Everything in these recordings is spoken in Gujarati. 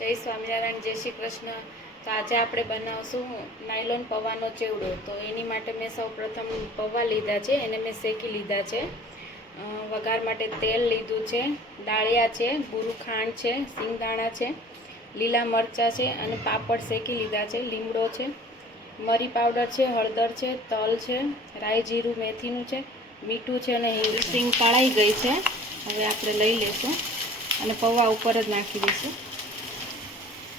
જય સ્વામિનારાયણ, જય શ્રી કૃષ્ણ। તો આજે આપણે બનાવશું નાયલોન પૌવાનો ચેવડો। તો એની માટે મેં સૌપ્રથમ પૌવા લીધા છે, એને મેં શેકી લીધા છે। વઘાર માટે તેલ લીધું છે, ડાળિયા છે, બુરું ખાંડ છે, સિંગદાણા છે, લીલા મરચાં છે અને પાપડ શેકી લીધા છે, લીમડો છે, મરી પાવડર છે, હળદર છે, તલ છે, રાઈ જીરું મેથીનું છે, મીઠું છે અને હિંગ તળાઈ ગઈ છે। હવે આપણે લઈ લઈશું અને પૌવા ઉપર જ નાખી દઈશું।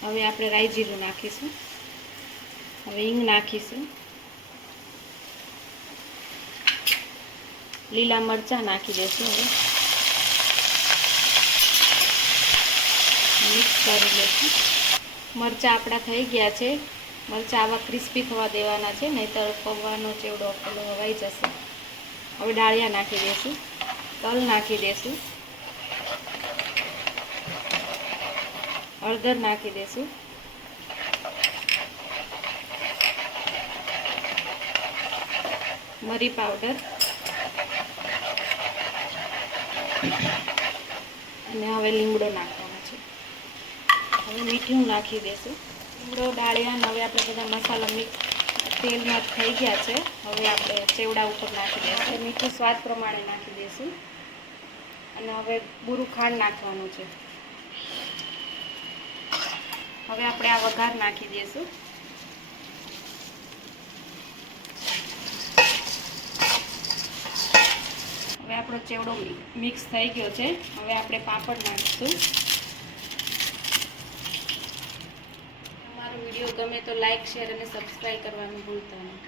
હવે આપણે રાઈ જીરું નાખીશું, હવે હિંગ નાખીશું, લીલા મરચાં નાખી દઈશું। હવે મિક્સ કરી લઈશું। મરચાં આપણા થઈ ગયા છે, મરચાં આવા ક્રિસ્પી થવા દેવાના છે, નહીંતર પૌવાનો ચેવડો પેલો હવાઈ જશે। હવે ડાળિયા નાખી દઈશું, તલ નાખી દઈશું, હળદર નાખી દઈશું, મરી પાવડર અને હવે લીમડો નાખવાનો છે। હવે મીઠું નાખી દઈશું, લીમડો, ડાળિયા, હવે આપણે બધા મસાલા મિક્સ તેલમાં થઈ ગયા છે। હવે આપણે ચેવડા ઉપર નાખી દઈશું, મીઠું સ્વાદ પ્રમાણે નાખી દઈશું અને હવે બુરું ખાંડ નાખવાનું છે। હવે આપણે આ વઘાર નાખી દઈશું, હવે આપણો ચેવડો મિક્સ થઈ ગયો છે। હવે આપણે પાપડ નાખીશું। અમારો વિડીયો ગમે તો લાઈક, શેર અને સબસ્ક્રાઈબ કરવાનું ભૂલતા નહીં।